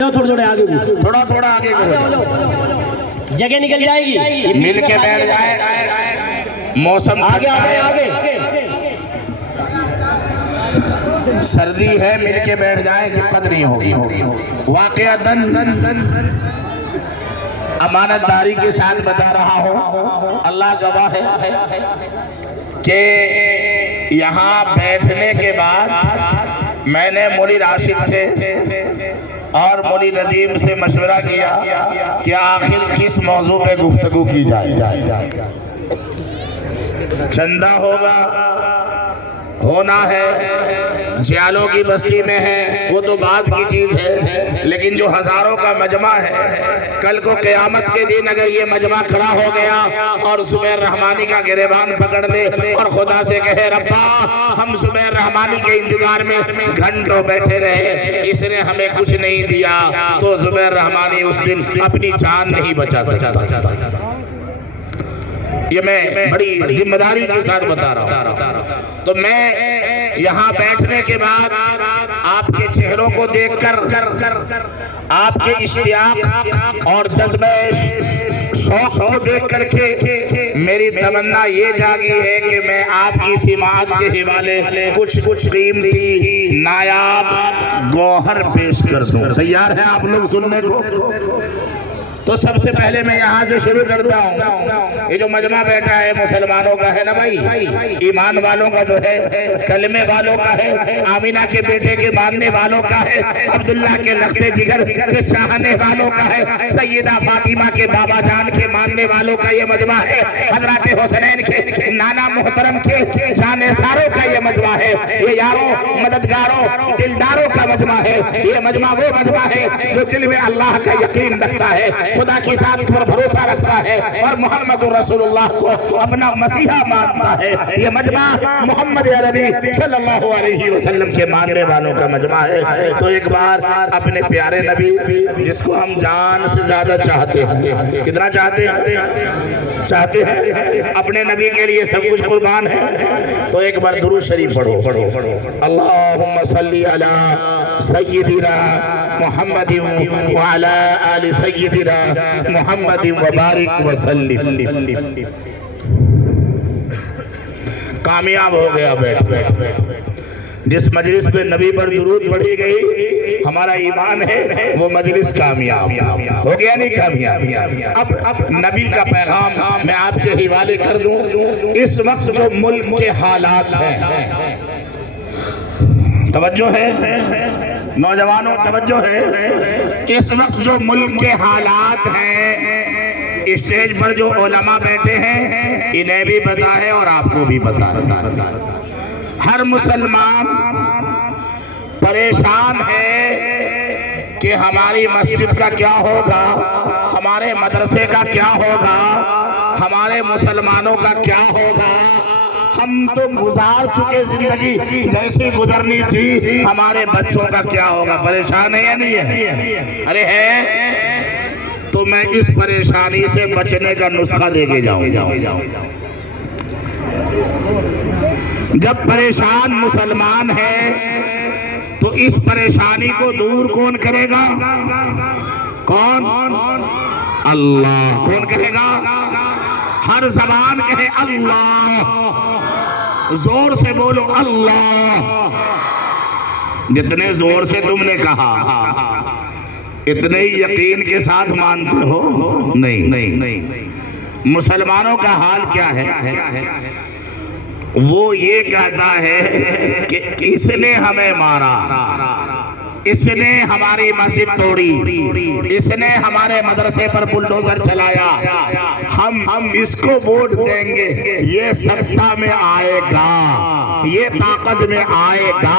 تھوڑا تھوڑا آگے جگہ نکل جائے گی. مل کے بیٹھ جائے. موسم ٹھنڈا ہے, سردی ہے, مل کے بیٹھ جائے, دقت نہیں ہوگی. واقعتاً امانت داری کے ساتھ بتا رہا ہوں, اللہ گواہ ہے کہ یہاں بیٹھنے کے بعد میں نے مولی راشد سے اور مولی ندیم سے مشورہ کیا کہ آخر کس موضوع پہ گفتگو کی جائے. چندہ ہوگا, ہونا ہے, جیالوں کی بستی میں ہے, وہ تو بات کی چیز ہے, لیکن جو ہزاروں کا مجمع ہے, کل کو قیامت کے دن اگر یہ مجمع کھڑا ہو گیا اور زبیر رحمانی کا گریبان پکڑ لے اور خدا سے کہے ربا ہم زبیر رحمانی کے انتظار میں گھنٹوں بیٹھے رہے, اس نے ہمیں کچھ نہیں دیا, تو زبیر رحمانی اس دن اپنی جان نہیں بچا سکتا. یہ میں بڑی ذمہ داری کے ساتھ بتا رہا ہوں. تو میں یہاں بیٹھنے کے بعد آپ کے چہروں کو دیکھ کر, آپ کے اشتیاق اور جذبہ شوق کو دیکھ کر کے میری تمنا یہ جاگی ہے کہ میں آپ کی سماعت کے حوالے کچھ قیمتی نایاب گوہر پیش کر دوں. تیار ہیں آپ لوگ سننے کو؟ تو سب سے پہلے میں یہاں سے شروع کرتا ہوں. یہ جو مجمع بیٹھا ہے مسلمانوں کا ہے نا بھائی, ایمان والوں کا جو ہے, کلمے والوں کا ہے, آمینہ کے بیٹے کے ماننے والوں کا ہے, عبداللہ کے لخت جگر کے چاہنے والوں کا ہے, سیدہ فاطمہ کے بابا جان کے ماننے والوں کا یہ مجمع ہے, حضرات حسنین کے نانا محترم کے جانے ساروں کا یہ مجمع ہے, یہ یاروں مددگاروں دلداروں کا مجمع ہے. یہ مجمع وہ مجمع ہے جو دل میں اللہ کا یقین رکھتا ہے, خدا کی ذات پر بھروسہ رکھتا ہے اور محمد رسول اللہ کو اپنا مسیحا مانتا ہے. یہ مجمع محمد عربی صلی اللہ علیہ وسلم کے ماننے والوں کا مجمع ہے. تو ایک بار اپنے پیارے نبی جس کو ہم جان سے زیادہ چاہتے ہیں, کتنا چاہتے ہیں, اپنے نبی کے لیے سب کچھ قربان ہے, تو ایک بار درود شریف پڑھو. اللہم صلی علی سیدنا محمد وعلی آل سیدنا محمد وبارک وسلم. کامیاب ہو گیا بیٹھ. جس مجلس میں نبی پر درود پڑھی گئی ہمارا ایمان ہے وہ مجلس کامیاب ہو گیا, نہیں کامیاب. اب نبی کا پیغام میں آپ کے حوالے کر دوں. اس وقت جو ملک کے حالات ہیں, توجہ ہے نوجوانوں, توجہ ہے, اس وقت جو ملک کے حالات ہیں, اسٹیج پر جو علماء بیٹھے ہیں انہیں بھی پتا ہے اور آپ کو بھی پتا ہے. ہر مسلمان پریشان ہے کہ ہماری مسجد کا کیا ہوگا, ہمارے مدرسے کا کیا ہوگا, ہمارے مسلمانوں کا کیا ہوگا. ہم تو گزار چکے زندگی جیسی گزرنی تھی, ہمارے بچوں کا کیا ہوگا. پریشان ہے یا نہیں ہے؟ ارے ہے. تو میں اس پریشانی سے بچنے کا نسخہ دے کے جاؤں. جب پریشان مسلمان ہے تو اس پریشانی کو دور کون کرے گا؟ کون؟ اللہ. کون کرے گا؟ ہر زبان کہے اللہ, زور سے بولو اللہ. جتنے زور سے تم نے کہا اتنے ہی یقین کے ساتھ مانتے ہو. نہیں. مسلمانوں کا حال کیا ہے؟ وہ یہ کہتا ہے کہ اس نے ہمیں مارا, اس نے ہماری مسجد توڑی, اس نے ہمارے مدرسے پر بلڈوزر چلایا, ہم اس کو ووٹ دیں گے, یہ سرسا میں آئے گا, یہ طاقت میں آئے گا,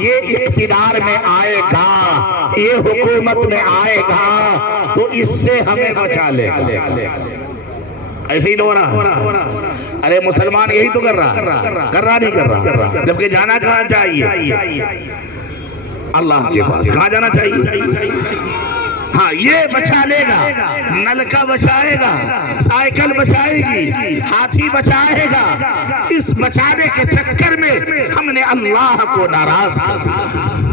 یہ اقتدار میں آئے گا, یہ حکومت میں آئے گا, تو اس سے ہمیں بچا لے گا. ایسے ہی ہو رہا. ارے مسلمان یہی تو کر رہا نہیں کر رہا. جبکہ جانا کہاں چاہیے؟ اللہ کے پاس. کہاں جانا چاہیے؟ ہاں, یہ بچا لے گا, نلکا بچائے گا, سائیکل بچائے گی, ہاتھی بچائے گا. اس بچانے کے چکر میں ہم نے اللہ کو ناراض کر دیا.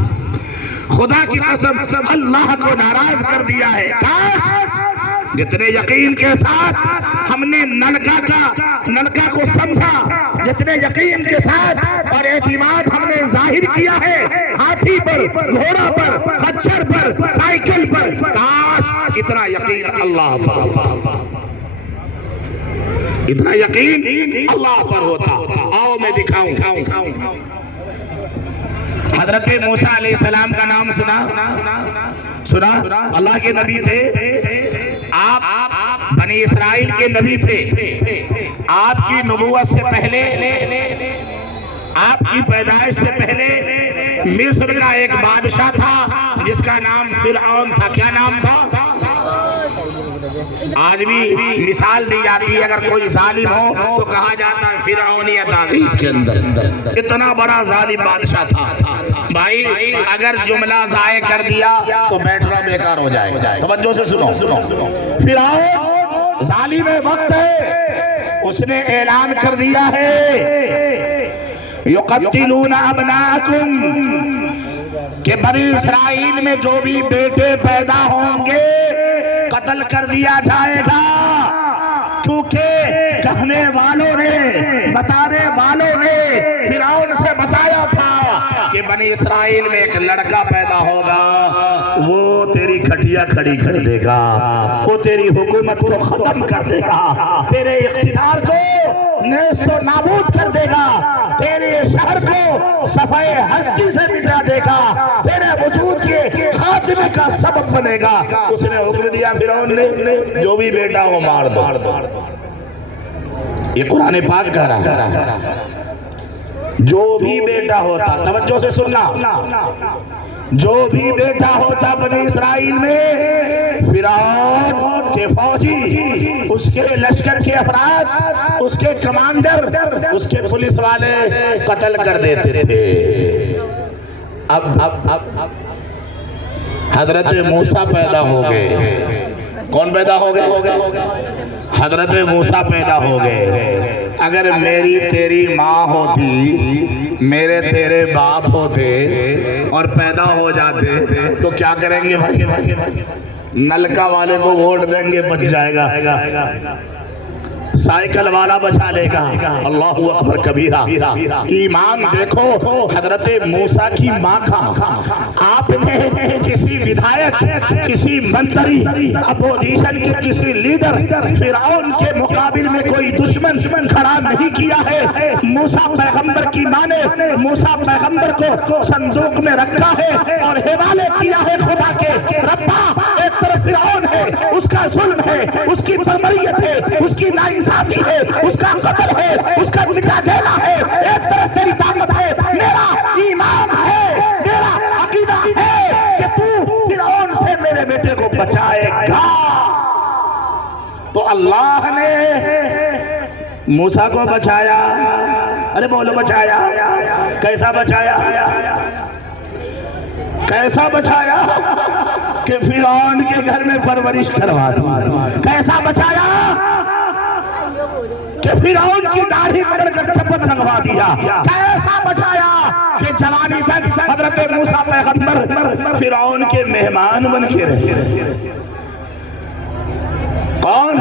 خدا کی قسم اللہ کو ناراض کر دیا ہے. کاش جتنے یقین کے ساتھ ہم نے نلکا کو سمجھا، جتنے یقین کے ساتھ اور اعتماد ہم نے ظاہر کیا ہے ہاتھی پر، گھوڑا پر، خچر پر، سائیکل پر، کاش اتنا یقین اللہ پر، اتنا یقین اللہ پر ہوتا. آؤ میں دکھاؤں. حضرت موسیٰ علیہ السلام کا نام سنا؟ اللہ کے نبی تھے. آپ بنی اسرائیل کے نبی تھے. آپ کی نبوت سے پہلے، آپ کی پیدائش سے پہلے مصر کا ایک بادشاہ تھا جس کا نام فرعون تھا. کیا نام تھا؟ آج بھی مثال دی جاتی ہے اگر کوئی ظالم ہو تو کہا جاتا ہے فرعونیت آ گئی اس کے اندر. اتنا بڑا ظالم بادشاہ تھا. بھائی اگر جملہ ضائع کر دیا تو بیٹھنا بیکار ہو جائے. توجہ سے سنو. فرعون ظالم وقت ہے، اس نے اعلان کر دیا ہے یقتلون ابناءکم کہ بنی اسرائیل میں جو بھی بیٹے پیدا ہوں گے قتل کر دیا جائے گا. کیونکہ کہنے والوں نے، بتانے والوں نے فرعون سے بتایا تھا کہ بنی اسرائیل میں ایک لڑکا پیدا ہوگا، وہ تیری کھٹیا کھڑی کر دے گا، وہ تیری حکومت کو ختم کر دے گا، تیرے اقتدار کو نیست و نابود کر دے گا، تیرے شہر کو صفحے ہستی سے مٹا دے گا، تیرے وجود کے خاتمے کا سبب بنے گا. اس نے حکم دیا فرعون نے جو بھی بیٹا ہو مار دو. یہ قرآن پاک کہہ رہا ہے جو بھی بیٹا ہوتا، توجہ سے سننا، جو بھی بیٹا ہوتا بنی اسرائیل میں فرعون کے فوجی، اس کے لشکر کے افراد، اس کے کمانڈر، اس کے پولیس والے قتل کر دیتے تھے. اب حضرت موسیٰ پیدا ہو گئے. کون پیدا ہو گئے؟ حضرت موسیٰ پیدا ہو گئے. اگر میری تیری ماں ہوتی، میرے تیرے باپ ہوتے اور پیدا ہو جاتے تو کیا کریں گے بھائی؟ نلکا والے کو ووٹ دیں گے، بچ جائے گا. سائیکل والا بچا لے گا. اللہ اکبر کبیرہ. ایمان دیکھو حضرت موسیٰ کی ماں کا. آپ نے کسی ودھائک، کسی منتری، اپوزیشن کے کسی لیڈر فرعون کے مقابل میں کوئی دشمن کھڑا نہیں کیا ہے. موسیٰ پیغمبر کی ماں نے موسیٰ پیغمبر کو صندوق میں رکھا ہے اور حوالے کیا ہے خدا کے. ربا ایک طرف فرعون ہے، اس کا ظلم ہے، اس کی بربریت ہے، اس کی ناانصافی ہے، اس کا قتل ہے، اس کا مٹا دینا ہے. ایک طرف تیری طاقت ہے. میرا ایمان ہے، میرا عقیدہ ہے کہ تو فرعون سے میرے بیٹے کو بچائے گا. تو اللہ نے موسیٰ کو بچایا. ارے بولو بچایا. کیسا بچایا؟ کیسا بچایا؟ کہ فرعون کے گھر میں پرورش کروا دی. کیسا بچایا؟ کہ فرعون کی داڑھی پکڑ کر چپت لگوا دیا. کیسا بچایا؟ کہ جوانی تک حضرت موسیٰ پیغمبر فرعون کے مہمان بن کے رہے. کون؟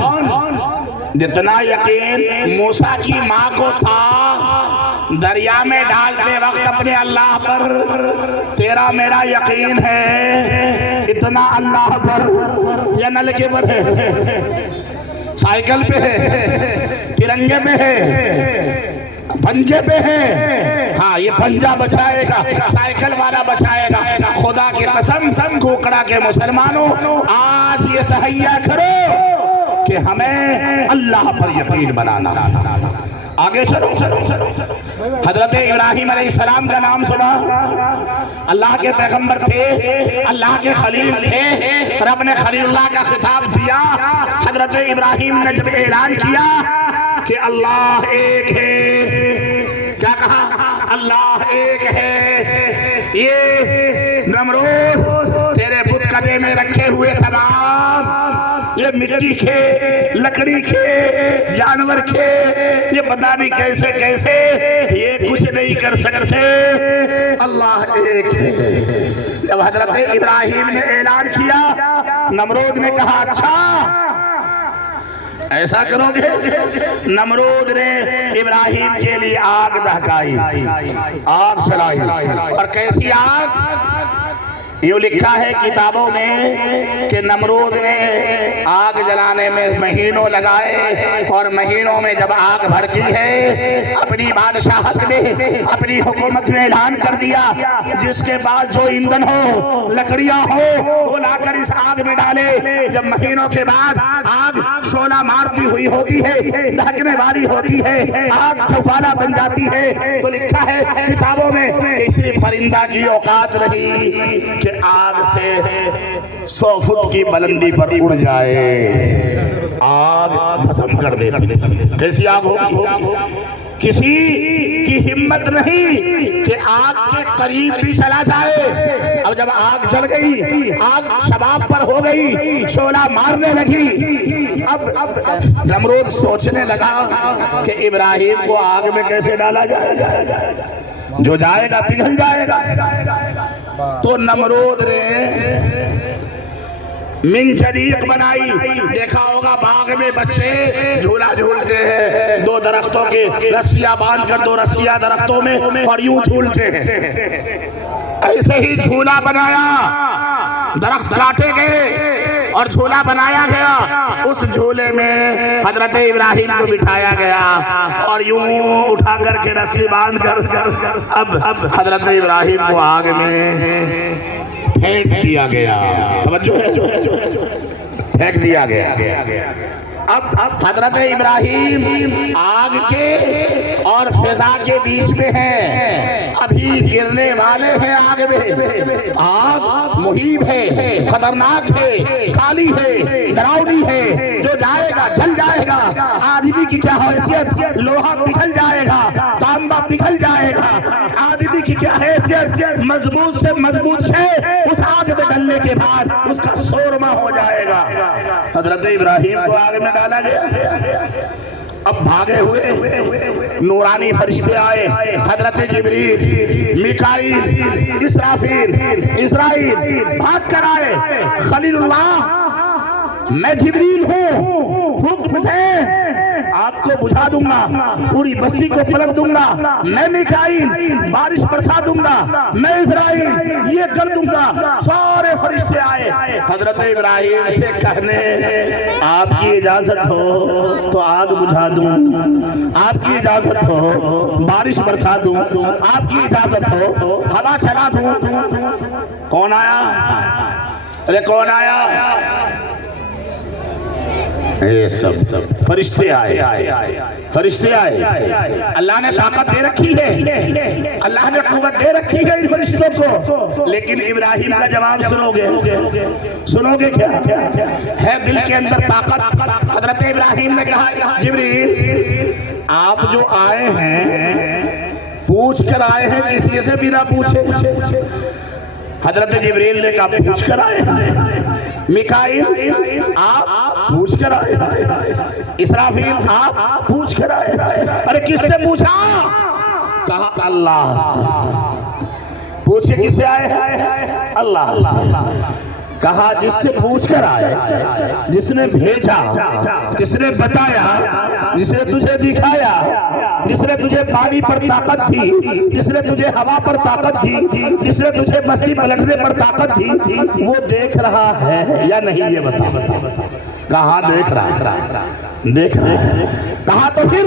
جتنا یقین موسیٰ کی ماں کو تھا دریا میں ڈالتے وقت اپنے اللہ پر، تیرا میرا یقین ہے اتنا اللہ پر. یا نلکے پر ہے، سائیکل پہ ہے، ترنگے پہ ہے، پنجے پہ ہے. ہاں یہ پنجا بچائے گا، سائیکل والا بچائے گا. خدا کی قسم کوکڑا کے مسلمانوں آج یہ تہیہ کرو کہ ہمیں اللہ پر یقین بنانا. آگے چلو. حضرت ابراہیم علیہ السلام کا نام سنا؟ اللہ کے پیغمبر تھے، اللہ کے خلیل تھے. رب نے خلیل اللہ کا خطاب دیا. حضرت ابراہیم نے جب اعلان کیا کہ اللہ ایک ہے، کیا کہا؟ اللہ ایک ہے. یہ نمرود تیرے بت کدے میں رکھے ہوئے تمام یہ مٹی کے، لکڑی کے، جانور کے، یہ پتہ نہیں کیسے کیسے یہ کچھ نہیں کر سکتے. اللہ ایک ہے. جب حضرت ابراہیم نے اعلان کیا، نمرود نے کہا اچھا ایسا کرو گے؟ نمرود نے ابراہیم کے لیے آگ دہکائی، آگ چلائی، اور کیسی آگ؟ یوں لکھا ہے کتابوں میں کہ نمرود نے آگ جلانے میں مہینوں لگائے، اور مہینوں میں جب آگ بھڑکی ہے اپنی بادشاہت میں، اپنی حکومت میں اعلان کر دیا جس کے بعد جو ایندھن ہو، لکڑیاں ہو، وہ لا کر اس آگ میں ڈالے۔ جب مہینوں کے بعد آگ شعلہ مارتی ہوئی ہوتی ہے، دہکنے والی ہوتی ہے، آگ چوپالا بن جاتی ہے، تو لکھا ہے کتابوں میں کسی پرندہ کی اوقات رہی کہ آگ سے 100 فٹ کی بلندی پر اڑ جائے، آگ بھسم کر دیتی۔ کیسی آگ ہوگی؟ کسی کی ہمت نہیں کہ آگ کے قریب بھی چلا جائے۔ اب جب آگ جل گئی، آگ شباب پر ہو گئی، شعلہ مارنے لگی، اب نمرود سوچنے لگا کہ ابراہیم کو آگ میں کیسے ڈالا جائے، جو جائے گا پگھل جائے گا۔ تو نمرود نے منجنیق بنائی، دیکھا ہوگا باغ میں بچے جھولا جھولتے ہیں، 2 درختوں کے رسیاں باندھ کر 2 رسیاں درختوں میں اور یوں جھولتے ہیں، ایسے ہی جھولا بنایا، درخت کاٹے گئے اور جھولا بنایا گیا، اس جھولے میں حضرت ابراہیم کو بٹھایا گیا اور یوں اٹھا کر کے رسی باندھ کر اب حضرت ابراہیم کو آگ میں پھینک دیا گیا۔ توجہ ہے، پھینک دیا گیا۔ اب حضرت ابراہیم آگ کے اور فضا کے بیچ میں ہیں، ابھی گرنے والے ہیں آگ میں۔ آگ مہیب ہے، خطرناک ہے، کالی ہے، ڈراؤنی ہے، جو جائے گا جل جائے گا۔ آدمی کی کیا حیثیت، لوہا پگھل جائے گا، تانبا پگھل جائے گا۔ آدمی کی کیا حیثیت، مضبوط سے مضبوط ہے، اس آگ میں ڈلنے کے بعد اس کا سورما ہو جائے گا۔ حضرت ابراہیم کو آگ میں ڈالا گیا، اب بھاگے ہوئے نورانی فرشتے آئے، حضرت جبریل، میکائیل، اسرافیل بھاگ کر آئے۔ خلیل اللہ، میں جبریل ہوں، حکم دے، آگ کو بجھا دوں گا، پوری بستی کو پلٹ دوں گا۔ میں میکائیل، بارش برسا دوں گا۔ میں اسرائیل، یہ کر دوں گا۔ سارے فرشتے آئے، حضرت ابراہیم سے کہنے آپ کی اجازت ہو تو آگ بجھا دوں، آپ کی اجازت ہو بارش برسا دوں، آپ کی اجازت ہو ہوا چلا دوں۔ کون آیا؟ ارے کون آیا؟ یہ سب فرشتے آئے، فرشتے آئے۔ اللہ نے طاقت دے رکھی ہے، اللہ نے قوت دے رکھی ہے ان فرشتوں کو، لیکن ابراہیم کا جواب سنو گے کیا ہے؟ دل کے اندر طاقت۔ حضرت ابراہیم نے کہا جبریل آپ جو آئے ہیں پوچھ کر آئے ہیں، کسی سے بھی نہ پوچھے۔ حضرت جبریل نے کہا پوچھ کر آئے ہیں۔ میکائیل آپ پوچھ کر آئے ہیں۔ اسرافیل آپ پوچھ کر آئے ہیں۔ ارے کس سے پوچھا؟ کہا اللہ سے۔ پوچھ کے کس سے آئے ہیں؟ اللہ سے۔ کہا جس سے پوچھ کر آئے، جس نے بھیجا، جس نے بتایا، جس نے تجھے دکھایا، جس نے تجھے پانی پر طاقت دی، جس نے تجھے ہوا پر طاقت دی، جس نے تجھے بستی پلٹنے پر طاقت دی، وہ دیکھ رہا ہے یا نہیں یہ بتا۔ کہاں دیکھ رہا ہے؟ دیکھ رہا ہے۔ کہا تو پھر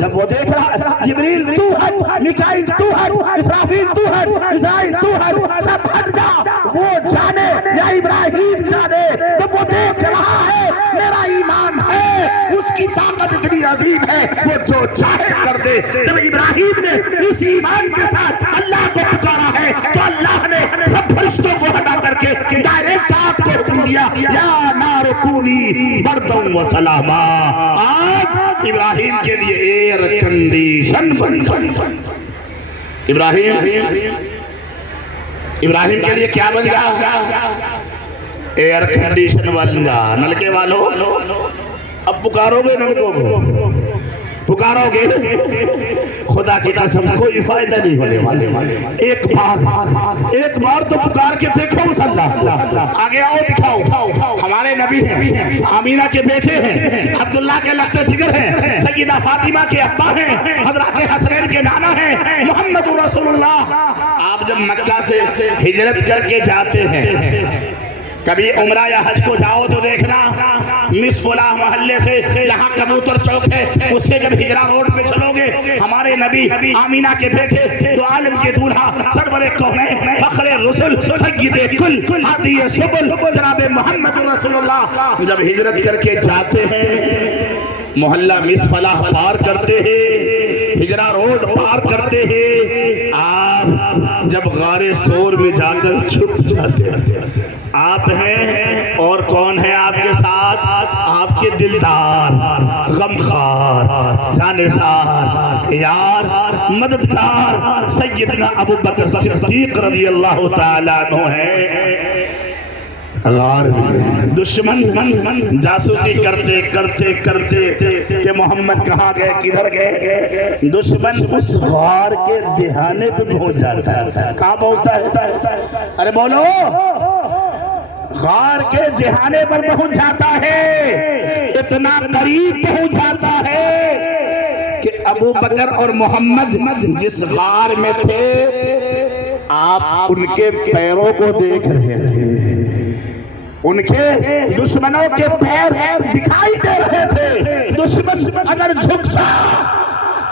جب وہ دیکھ رہا ہے، جبریل تو ہٹ، میکائیل تو ہٹ، اسرافیل تو ہٹ، اسرائیل تو ہٹ، سب ہٹ جا۔ وہ جانے یا ابراہیم جانے، جب وہ دیکھ رہا ہے میرا ایمان ہے، اس کی طاقت اتنی عظیم ہے، وہ جو چاہے کر دے۔ جب ابراہیم نے اس ایمان کے ساتھ اللہ کو پکارا ہے تو اللہ نے سب فرشتوں کو ہٹا کر کے ڈائریکٹ آگ کو حکم دیا، یا نار کونی بردن و سلاما۔ آگ ابراہیم کے لیے ایئر کنڈیشن بن۔ ابراہیم کے لیے کیا بن گیا؟ ایئر کنڈیشن بن گیا۔ نلکے والوں اب پکارو گے نلکوں کو، پکارو گے خدا کی قسم کوئی فائدہ نہیں ہونے والے. ایک بار تو پکار کے دیکھو مسلح. آگے آؤ دکھاؤ. ہمارے نبی ہیں, آمینہ کے بیٹے ہیں, عبداللہ کے لخت جگر ہیں, سیدہ فاطمہ کے ابا ہیں, حضرات حسنین کے نانا ہیں, محمد رسول اللہ. آپ جب مکہ سے ہجرت کر کے جاتے ہیں, کبھی عمرہ یا حج کو جاؤ تو دیکھنا مس فلاح محلے سے جہاں کبوتر چوک ہے اس سے جب ہجرہ روڈ پہ چلو گے, ہمارے نبی آمینہ کے بیٹے دو عالم کے دولہا سرور کونین فخر رسل سید کل ہادی سبل جناب محمد رسول اللہ جب ہجرت کر کے جاتے ہیں, محلہ مس فلاح پار کرتے ہیں, ہجرہ روڈ پار کرتے ہیں, آپ جب غار سور میں جا کر چھپ جاتے ہیں, آپ ہیں اور کون ہے آپ کے ساتھ؟ آپ کے دلدار, غمخوار, جانثار, یار, مددگار سیدنا ابو بکر صدیق رضی اللہ تعالیٰ عنہ ہے. غار میں دشمن جاسوسی کرتے کہ محمد کہاں گئے, کدھر گئے, دشمن اس غار کے دہانے پہ پہنچ جاتا ہے. کہاں پہنچتا ہے؟ ارے بولو, غار کے دہانے پر پہنچ جاتا ہے. اتنا قریب پہنچ جاتا ہے کہ ابو بکر اور محمد جس غار میں تھے آپ ان کے پیروں کو دیکھ رہے تھے, ان کے دشمنوں کے پیر دکھائی دے رہے تھے. دشمن اگر جھکتا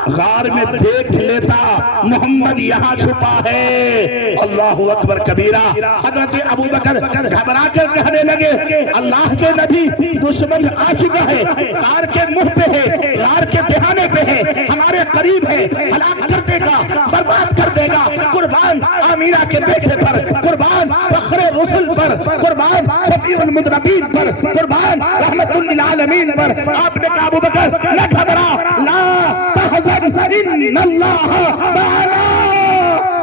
غار میں دیکھ لیتا محمد یہاں چھپا ہے. اللہ اکبر کبیرہ. حضرت ابو بکر گھبرا کر کہنے لگے اللہ کے نبی, دشمن آ چکا ہے, غار کے منہ پہ ہے, غار کے دہانے پہ ہے, ہمارے قریب ہے, ہلاک کر دے گا, برباد کر دے گا. قربان آمینہ کے بیٹے پر, قربان فخر رسل پر, قربان شفیع المذنبین پر, قربان رحمت للعالمین پر. آپ نے کہا ابو بکر نہ گھبرا, لا تحزن ان اللہ معنا,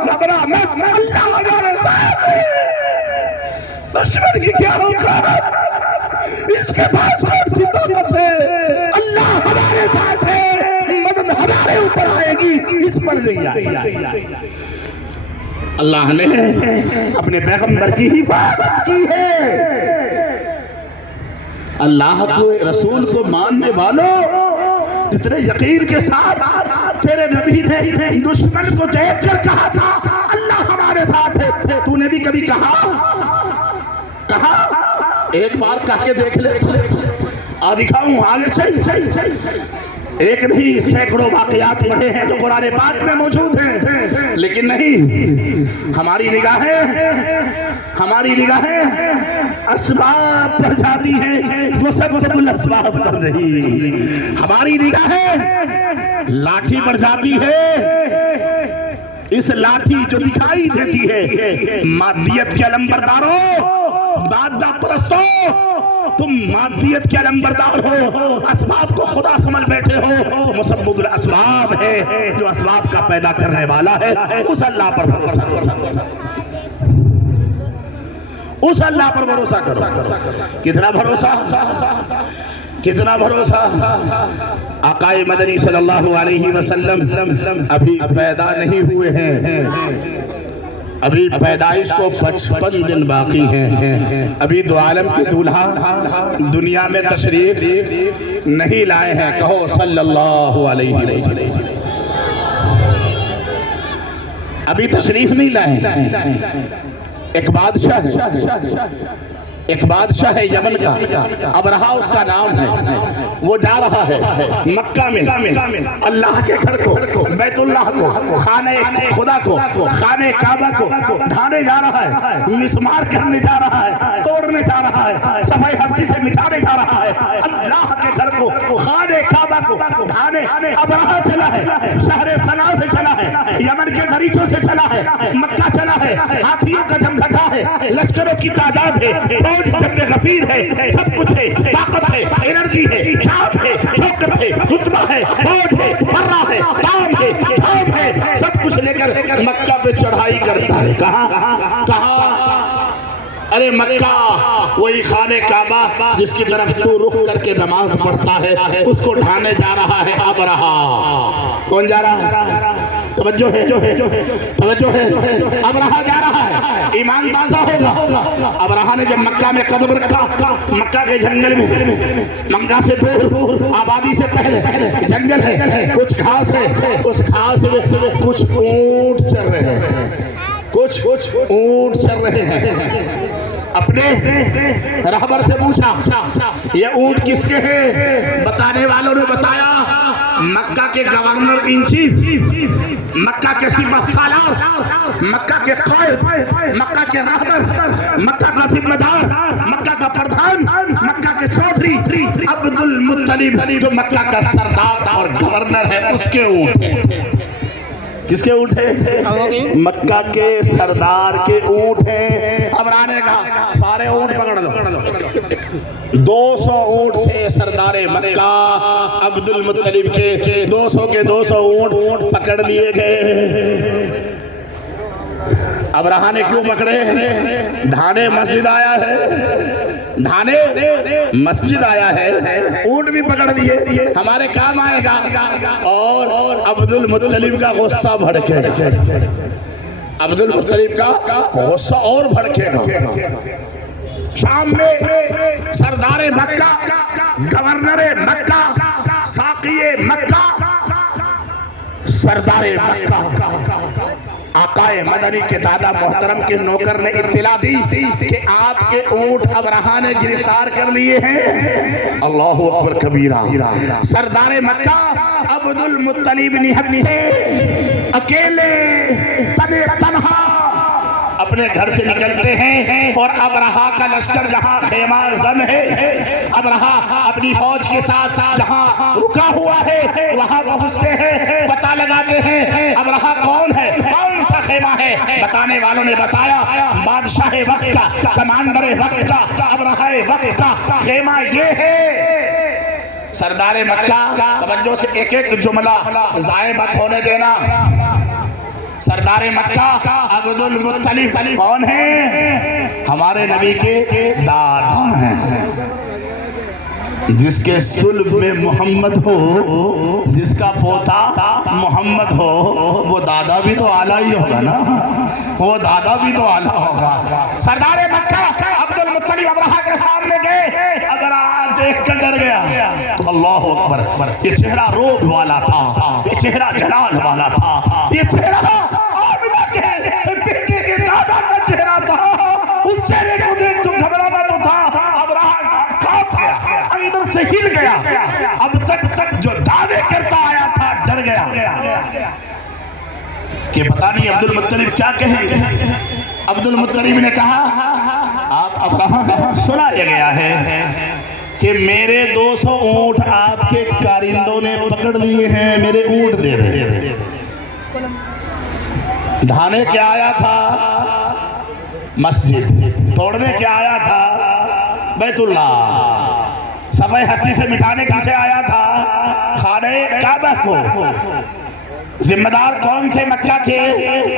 گھبرا مت, اللہ ہمارے ساتھ ہے. دشمن کی کیا اوقات, اس کے پاس کون سی طاقت ہے, اللہ ہمارے ساتھ ہے, مدد ہمارے اوپر آئے گی, اس پر نہیں آئے گی. اللہ نے اپنے پیغمبر کی حفاظت کی ہے. اللہ کو رسول کو ماننے والوں, جتنے یقین کے ساتھ تیرے نبی نے دشمن کو دیکھ کر کہا تھا اللہ ہمارے ساتھ ہے, تو نے بھی کبھی کہا ایک بار کہہ کے دیکھ لے, دکھاؤں آگے چل. ایک نہیں سینکڑوں واقعات پڑھے ہیں جو قرآن پاک میں موجود ہیں, لیکن نہیں, ہماری نگاہیں اسباب پر جاتی ہیں, وہ سب الاسباب پر نہیں. ہماری نگاہیں لاٹھی پر جاتی ہے. اس لاٹھی جو دکھائی دیتی ہے, مادیت کے علمبرداروں, مادہ پرستوں, تم مادیت کے علمبردار ہو, اسباب کو خدا سمجھ بیٹھے ہو. مسبب الاسباب ہے جو اسباب کا پیدا کرنے والا ہے. اس اللہ پر بھروسہ کرو, اس اللہ پر بھروسہ کرو. کتنا بھروسہ, آقا مدنی صلی اللہ علیہ وسلم ابھی پیدا نہیں ہوئے ہیں, ابھی پیدائش کو 55 دن باقی ہیں. ابھی دو عالم کے دولہا دنیا میں تشریف نہیں لائے ہیں. کہو صلی اللہ علیہ وسلم. ابھی تشریف نہیں لائے. ایک بادشاہ ہے یمن کا, ابرہا اس کا نام ہے. وہ جا رہا ہے مکہ میں اللہ کے گھر کو, بیت اللہ کو, خانہ خدا کو, خانہ کعبہ کو ڈھانے جا رہا ہے, مسمار کرنے جا رہا ہے, توڑنے جا رہا ہے, صفائی ہستی سے مٹانے جا رہا ہے. اللہ کے گھر کو, خانہ کعبہ کو ڈھانے ابرہا چلا ہے, شہر صنعا سے چلا ہے, یمن کے دریچوں سے چلا ہے, مکہ چلا ہے. ہاتھیوں کا جمگھٹا ہے, لشکروں کی تعداد ہے, جب غفیر ہے, سب کچھ ہے, طاقت ہے, انرجی ہے, شاپ ہے, شوکت ہے, رتبہ ہے, فوج ہے, فرہ ہے, کام ہے, دھام ہے, سب کچھ لے کر مکہ پہ چڑھائی کرتا ہے. کہاں ارے مکہ وہی خانہ کعبہ جس کی طرف تو رخ کر کے نماز پڑھتا ہے اس کو ڈھانے جا رہا ہے ابرہا۔ کون جا رہا ہے؟ توجہ ہے، توجہ ہے، ابرہا جا رہا ہے۔ ایمان تازہ ہوگا، ابرہا نے جب مکہ میں قدم رکھا، مکہ کے جنگل میں، مکہ سے دور آبادی سے پہلے جنگل ہے، کچھ گھاس ہے، اس گھاس میں کچھ اونٹ چل رہے ہیں، کچھ اونٹ چل رہے ہیں۔ اپنے رہبر سے پوچھا یہ اونٹ کس کے ہیں؟ بتانے والوں نے بتایا مکہ کے گورنر ان چیف، مکہ کے سپہ سالار، مکہ کے قائد، مکہ کے رہبر، مکہ کا ذمہ دار، مکہ کا پردھان، مکہ کے چودھری عبد المطلب جو مکہ کا سردار اور گورنر ہے، اس کے اونٹ ہیں۔ کس کے اونٹ ہیں؟ مکہ کے سردار کے اونٹ ہیں۔ ابرہا نے کہا سارے اونٹ پکڑ دو۔ 200 اونٹ تھے سردار مکہ عبد المطلب کے، 200 کے 200 اونٹ پکڑ لیے گئے۔ ابرہا نے کیوں پکڑے؟ ڈھانے مسجد آیا ہے، ڈھانے مسجد آیا ہے، اونٹ بھی پکڑ لیے، ہمارے کام آئے گا۔ اور عبد المطلب کا غصہ بھڑکے گا، عبد المطلب کا غصہ اور بھڑکے گا۔ شام میں سردار مکہ، گورنر مکہ، ساقی مکہ، سردار مکہ، آقائے مدنی کے دادا محترم کے نوکر نے اطلاع دی کہ آپ کے اونٹ ابرہا نے گرفتار کر لیے ہیں۔ اللہ اکبر کبیرہ۔ سردار مکہ عبد المطلب نہت تھے، اکیلے تنے تنہا اپنے گھر سے نکلتے ہیں اور ابرہا کا لشکر جہاں خیمہ زن ہے، ابرہا اپنی فوج کے ساتھ جہاں رکا ہوا ہے وہاں پہنچتے ہیں، پتہ لگاتے ہیں ابرہا کون ہے، کون سا خیمہ ہے۔ بتانے والوں نے بتایا بادشاہ وقت کا، کمانڈر وقت کا، ابرہا وقت کا خیمہ یہ ہے۔ سردار مکہ توجہ سے ایک ایک جملہ ضائع مت ہونے دینا۔ سردار مکہ عبد المطلب کون ہیں؟ ہمارے نبی کے دادا ہیں، جس کے صلب میں محمد ہو، جس کا پوتا محمد ہو، وہ دادا بھی تو اعلیٰ ہی ہوگا نا، وہ دادا بھی تو اعلیٰ ہوگا۔ سردار مکہ عبد المطلب ابرہا کے سامنے گئے، ابرہا دیکھ کر ڈر گیا۔ اللہ اکبر۔ یہ چہرہ روب والا تھا، یہ چہرہ جلال والا تھا، یہ چہرہ آمنہ کے بیٹے کے دادا کا چہرہ تھا۔ اس چہرے کو دیکھ تو گھبرانا تو تھا، ابرہا کانپ گیا، اندر سے ہل گیا۔ اب تک جو دعوے کرتا آیا تھا ڈر گیا کہ پتہ نہیں عبد المطلب کیا کہیں گے۔ عبد المطلب نے کہا آپ ابرہا سنایا گیا ہے کہ میرے 200 اونٹ آپ کے کارندوں نے پکڑ لیے ہیں، میرے اونٹ دے رہے۔ ڈھانے کیا آیا تھا؟ مسجد۔ توڑنے کیا آیا تھا؟ بیت اللہ۔ صفحہ ہستی سے مٹانے کسے آیا تھا؟ خانہ کعبہ کو۔ ذمہ دار کون تھے مکہ کے؟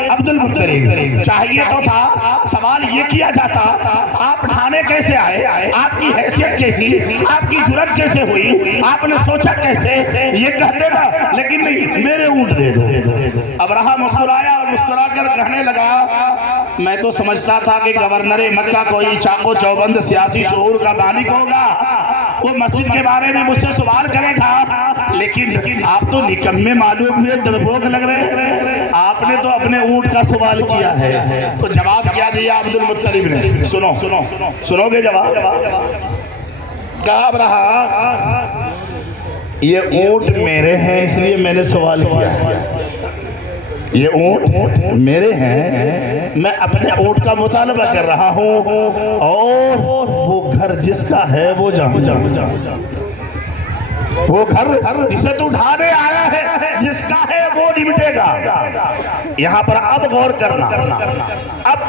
عبد المطلب۔ چاہیے تو تھا سوال یہ کیا جاتا آپ ڈھانے کیسے آئے، آپ کی حیثیت کیسی، آپ کی جرات کیسے ہوئی، آپ نے سوچا کیسے، یہ کہتے نا، لیکن نہیں میرے اونٹ دے دو۔ ابرہا مسکرایا اور مسکرا کر کہنے لگا میں تو سمجھتا تھا کہ گورنر مکہ کوئی چاقو چوبند سیاسی شعور کا مالک ہوگا، وہ مسجد کے بارے میں مجھ سے سوال کرے گا، لیکن آپ تو نکمے معلوم ہوئے، ڈرپوک لگ رہے ہیں، آپ نے تو اپنے اونٹ کا سوال کیا ہے۔ تو جواب کیا دیا عبد المطلب نے؟ سنو گے جواب؟ کہا ابرہا یہ اونٹ میرے ہیں اس لیے میں نے سوال کیا ہے، یہ اونٹ میرے ہیں، میں اپنے اونٹ کا مطالبہ کر رہا ہوں، اور وہ گھر جس کا ہے وہ جان وہ گھر جسے تو ڈھانے آیا ہے جس کا ہے وہ نمٹے گا۔ یہاں پر اب غور کرنا، اب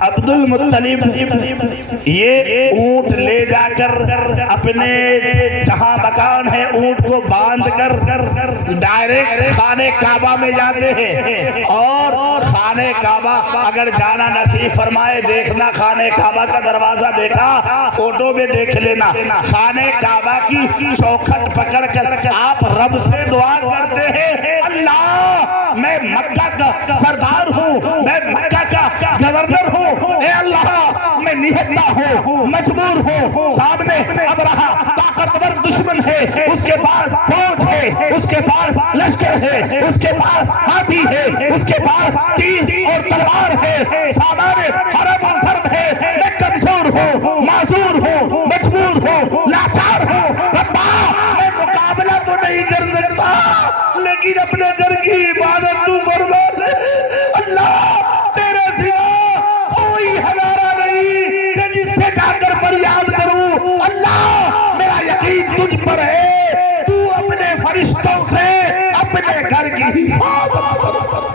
عبد المطلب یہ اونٹ لے جا کر اپنے جہاں مکان ہے اونٹ کو باندھ کر ڈائریکٹ خانہ کعبہ میں جاتے ہیں، اور خانہ کعبہ اگر جانا نصیب فرمائے، دیکھنا خانہ کعبہ کا دروازہ دیکھا، فوٹو میں دیکھ لینا، خانہ کعبہ کی چوکھٹ پکڑ کر آپ رب سے دعا کرتے ہیں، اللہ میں مکہ کا سردار ہوں، میں مکہ کا گورنر ہوں، اے اللہ میں نہتا ہوں، مجبور ہوں، سامنے ابرہہ طاقتور دشمن ہے، اس کے پاس فوج ہے، اس کے پاس لشکر ہے، اس کے پاس ہاتھی ہے، اس کے پاس تیر اور تلوار ہے، سامان حرب و ضرب ہے، میں کمزور ہوں، معذور ہوں، مجبور ہوں، لاچار ہوں، ربا میں مقابلہ تو نہیں کر سکتا، لیکن اپنے گھر کی عبادت تو فرما دے، اللہ تیرے سوا کوئی ہمارا نہیں کہ جس سے جا کر فریاد کروں، اللہ میرا یقین تجھ پر ہے، تو اپنے فرشتوں سے اپنے گھر کی حفاظت فرما۔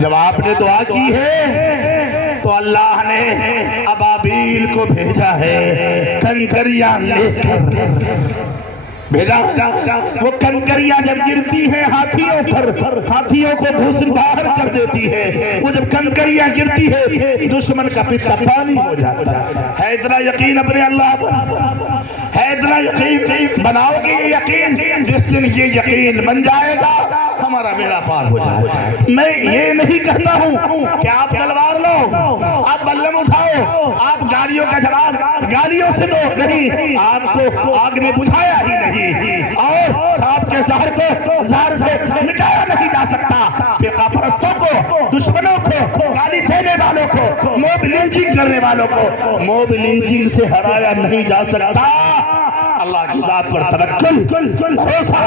جب آپ نے دعا کی ہے تو اللہ نے ابابیل کو بھیجا ہے، کنکریاں لے کر بھیجا، وہ کنکریاں جب گرتی ہیں ہاتھیوں پر، ہاتھیوں کو بھوسن باہر کر دیتی ہے، وہ جب کنکریاں گرتی ہے دشمن کا پتا پانی ہو جاتا ہے۔ اتنا یقین اپنے اللہ پر ہے، اتنا یقین بناؤ گے، یہ یقین جس دن یہ یقین بن جائے گا ہمارا بیڑا پار ہو جائے گا۔ میں یہ نہیں کہتا ہوں کہ آپ تلوار لو، آپ بلم اٹھاؤ، آپ گالیوں کا جواب گالیوں سے دو، نہیں، آپ کو آگ نے بجھایا ہی نہیں، اور سانپ کے زہر کو زہر سے مٹایا نہیں جا سکتا، فرقہ پرستوں کو، دشمنوں کو، گالی دینے والوں کو، موب لنچنگ کرنے والوں کو موب لنچنگ سے ہرایا نہیں جا سکتا۔ اللہ کی ذات پر توکل، بھروسہ،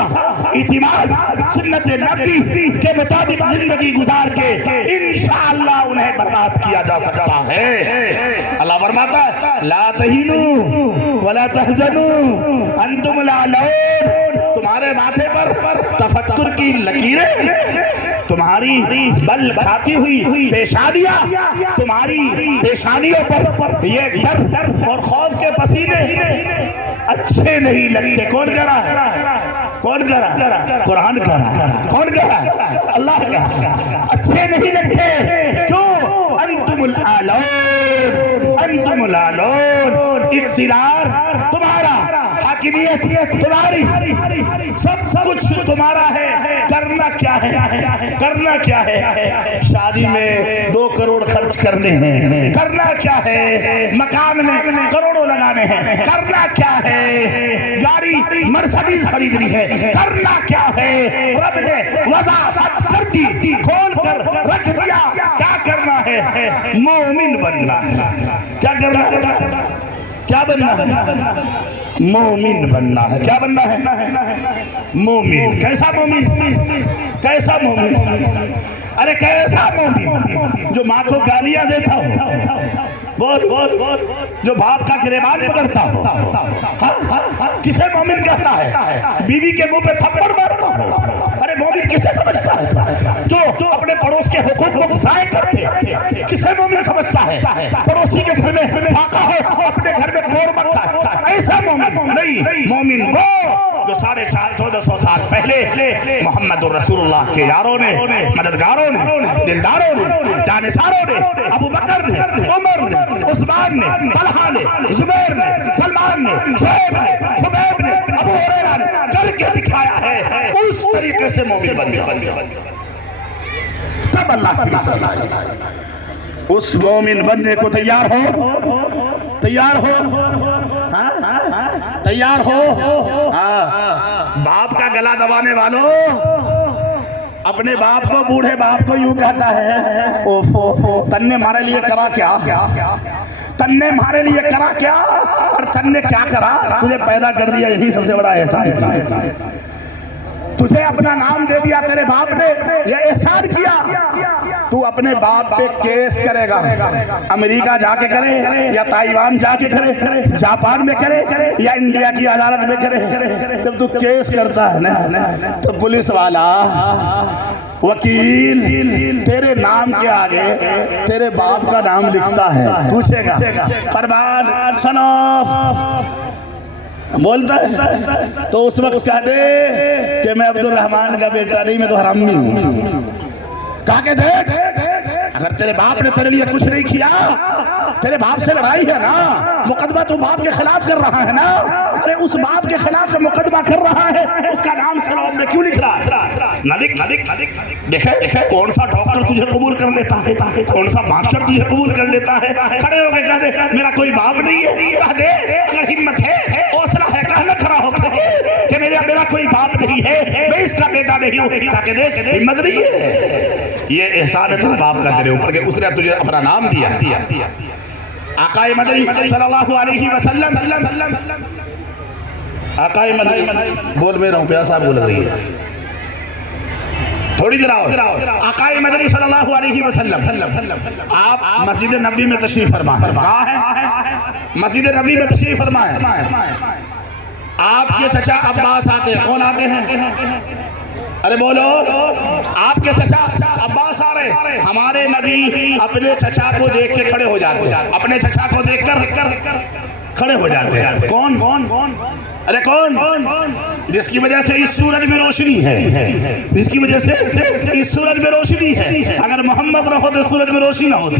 اعتماد، سنت نبی کے مطابق زندگی گزار کے انشاءاللہ انہیں برباد کیا جا سکتا ہے۔ اللہ فرماتا ہے لا تہینوا ولا تحزنوا انتم الاعلون، تمہارے ماتھے پر تفکر کی لکیریں، تمہاری بل کھاتی ہوئی پیشانیاں، تمہاری پیشانیوں پر یہ ڈر اور خوف کے پسینے اچھے نہیں لگتے۔ کون کہہ رہا ہے؟ کون کہہ رہا ہے؟ قرآن کہہ رہا ہے۔ کون کہہ رہا ہے؟ اللہ کہہ رہا ہے۔ اچھے نہیں لگتے، کیوں؟ انتم الاعلون، انتم الاعلون، اقتدار تمہارا، حاکمیت تمہاری، سب کچھ تمہارا ہے، کرنا کیا ہے؟ کرنا کیا ہے؟ شادی میں 2 کروڑ خرچ کرنے ہیں، کرنا کیا ہے؟ مکان میں کروڑوں لگانے ہیں، کرنا کیا ہے؟ گاڑی مرسڈیز خریدنی ہے، کرنا کیا ہے؟ رب نے وضاحت کر دی، کھول کر رکھ دیا، کیا کرنا ہے؟ مومن بننا ہے۔ کیا کرنا ہے؟ کیا بننا ہے؟ مومن بننا ہے۔ کیا بننا ہے؟ مومن۔ کیسا مومن؟ کیسا مومن؟ ارے کیسا مومن؟ جو ماں کو گالیاں دیتا ہو، بول بول بول، جو باپ کا گریبان پکڑتا ہو، کسے مومن کہتا ہے؟ بیوی کے منہ پہ تھپڑ مارتا ہو، ارے مومن کسے سمجھتا ہے؟ جو اپنے پڑوس کے حقوق کو ضائع کرتے، کسے مومن سمجھتا ہے؟ پڑوسی کے گھر میں فاقہ ہو، اپنے گھر میں گور مکھا ہے، ایسا مومن نہیں۔ مومن وہ جو 1450 سال پہلے محمد الرسول اللہ کے یاروں نے، مددگاروں نے، دلداروں نے، جانثاروں نے، ابو بکر نے، عمر نے، عثمان نے، طلحہ نے، زبیر نے، سلمان نے، شعیب نے، خبیب نے، ابو ہریرہ نے کر کے دکھایا ہے، اس طریقے سے مومن بن گیا۔ تب اللہ کی رسالت آئی۔ اس مومن بننے کو تیار ہو؟ تیار ہو؟ تیار ہو؟ باپ کا گلا دبانے والوں، اپنے باپ کو، بوڑھے باپ کو یوں کہتا ہے، اوفو تن نے ہمارے لیے کرا کیا؟ تن نے ہمارے لیے کرا کیا؟ اور تن نے کیا کرا؟ تجھے پیدا کر دیا، یہی سب سے بڑا احسان ہے۔ تجھے اپنا نام دے دیا تیرے باپ نے، یہ احسان کیا۔ تو اپنے باپ پہ کیس کرے گا، امریکہ جا کے کرے یا تائیوان جا کے کرے، جاپان میں کرے یا انڈیا کی عدالت میں کرے، جب تو کیس کرتا ہے نا تو پولیس والا وکیل تیرے نام کے آگے تیرے باپ کا نام لکھتا ہے، پوچھے گا فرمان سنو بولتا ہے تو اس وقت کہہ دے کہ میں عبد الرحمان کا بیٹا نہیں، میں تو حرامی ہوں. کہا کہ دیکھ اگر تیرے باپ نے تیرے لیے کچھ نہیں کیا، تیرے باپ سے لڑائی ہے نا، مقدمہ تو باپ کے خلاف کر رہا ہے نا، ارے اس باپ کے خلاف جو مقدمہ کر رہا ہے اس کا نام سلام میں کیوں لکھ رہا ہے؟ نہ لکھ. دیکھے کون سا ڈاکٹر تجھے قبول کر لیتا ہے، کون سا ماسٹر تجھے قبول کر لیتا ہے. کھڑے ہو کے کہہ دے میرا کوئی باپ نہیں ہے. کہہ دے اگر ہمت ہے، حوصلہ ہے، کہنا کھڑا ہو کر کہ میرا کوئی باپ نہیں ہے، میں اس کا بیٹا نہیں ہوں. تاکہ دیکھ ہمت نہیں ہے. یہ احسان ہے تیرے باپ کا تیرے اوپر کہ اس نے تجھے اپنا نام دیا. آقا مدنی صلی اللہ علیہ وسلم، آقا مدنی بول میں رہا ہوں، پیاسا بول رہی ہے تھوڑی دیر آؤ. آقا مدنی صلی اللہ علیہ وسلم آپ مسجد نبی میں تشریف فرما ہے. کہاں ہے؟ مسجد نبی میں تشریف فرما ہے. آپ کے چچا عباس آتے ہیں. کون آتے ہیں؟ ارے بولو. آپ کے چچا عباس آ رہے. ہمارے نبی اپنے چچا کو دیکھ کے کھڑے ہو جاتے ہیں، اپنے چچا کو دیکھ کر کھڑے ہو جاتے ہیں. کون؟ ارے کون؟ جس کی وجہ سے اس سورج میں روشنی ہے، جس کی وجہ سے اس سورج میں روشنی ہے. اگر محمد نہ ہو تو سورج میں روشنی نہ ہوتی.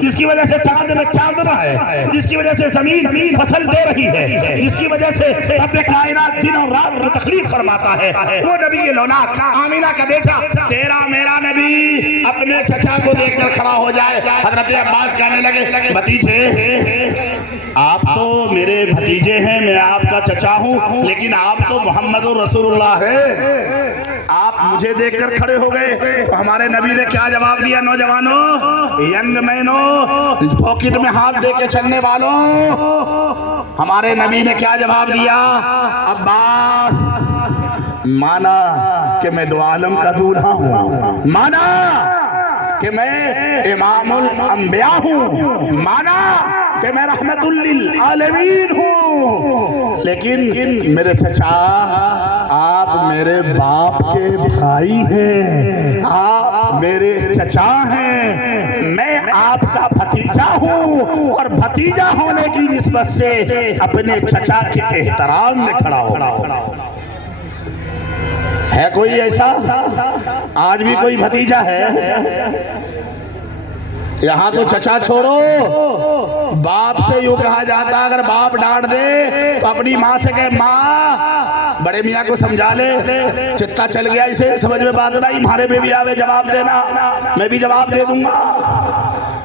جس کی وجہ سے چاند میں چاندنا ہے، جس کی وجہ سے زمین فصل دے رہی ہے، جس کی وجہ سے رب کائنات دن اور رات کو تخلیق فرماتا ہے، وہ نبی لوناک آمینہ کا بیٹا تیرا میرا نبی اپنے چچا کو دیکھ کر کھڑا ہو جائے. حضرت عباس کہنے لگے بھتیجے آپ تو میرے بھتیجے ہیں، میں آپ کا چچا ہوں، لیکن آپ تو محمد رسول اللہ ہے. آپ مجھے دیکھ کر کھڑے ہو گئے. تو ہمارے نبی نے کیا جواب دیا؟ نوجوانوں، ینگ مینوں، پاکٹ میں ہاتھ دے کے چلنے والوں، ہمارے نبی نے کیا جواب دیا؟ عباس مانا کہ میں دو عالم کا دولہا ہوں، مانا کہ میں امام الانبیاء ہوں، مانا کہ میں رحمت للعالمین ہوں، لیکن میرے چچا آپ میرے باپ کے بھائی ہیں، آپ میرے چچا ہیں، میں آپ کا بھتیجا ہوں، اور بھتیجا ہونے کی نسبت سے اپنے چچا کے احترام میں کھڑا ہوں. ہے کوئی ایسا؟ آج بھی کوئی بھتیجا ہے؟ یہاں تو چچا چھوڑو، باپ سے یوں کہا جاتا اگر باپ ڈانٹ دے تو اپنی ماں سے کہے ماں بڑے میاں کو سمجھا لے، چتا چل گیا اسے سمجھ میں بات نہیں، ہمارے پہ بھی آوے جواب دینا، میں بھی جواب دے دوں گا.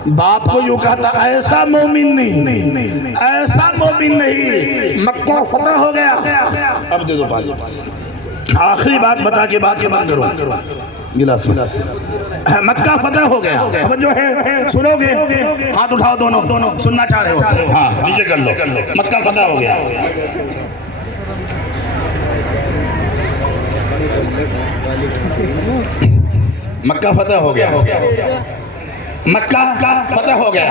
باپ کو یوں کہتا ایسا مومن نہیں، ایسا مومن نہیں. مکہ فتح ہو گیا. اب دے دو پانی. آخری بات بتا کے بات کے بند کرو. گلاس مکہ فتح ہو گیا. اب جو ہے سنو گے، ہاتھ اٹھاؤ دونوں سننا چاہ رہے ہو، ہاں نیچے کر لو. مکہ فتح ہو گیا. مکہ فتح ہو گیا. مکہ فتح ہو گیا.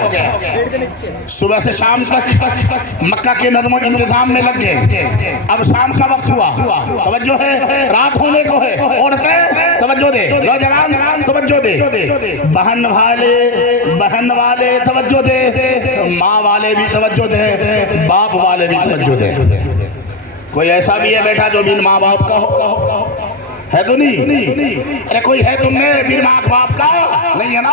صبح سے شام تک مکہ کے نظم و انتظام میں لگ گئے. اب شام کا وقت ہوا، توجہ ہے، رات ہونے کو ہے. عورتیں توجہ دے، نوجوان توجہ دے، بہن والے توجہ دے، ماں والے بھی توجہ دے، باپ والے بھی توجہ دے. کوئی ایسا بھی ہے بیٹا جو بن ماں باپ کا ہو؟ ہے تو نہیں؟ ارے کوئی ہے تم نے بن ماں باپ کا؟ نہیں ہے نا؟